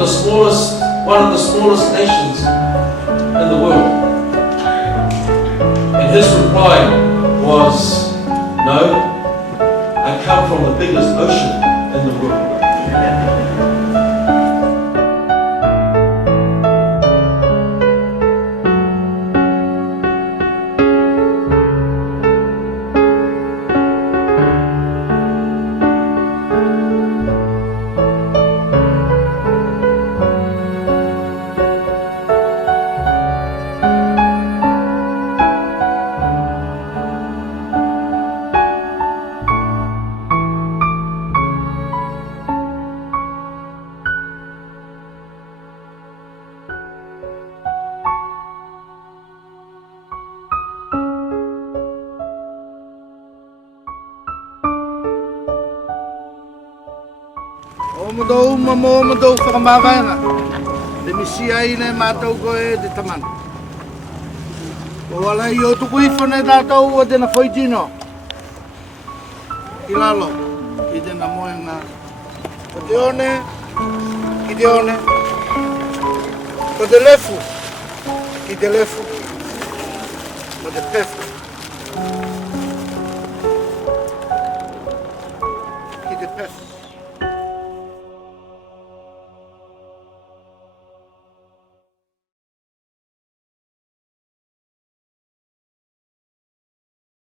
one of the smallest nations in the world. And his reply was, no, I come from the biggest ocean in the world. Omadou mamadou whakamawanga. Te misi ai nei mātou koe te tamana. O wala i o tuku ifone tātou o tēnā whaitino. Ki lalo, ki tēnā moenga. Ko te one, ki te one. Ko te lefu, ki te lefu. Ko te pefu.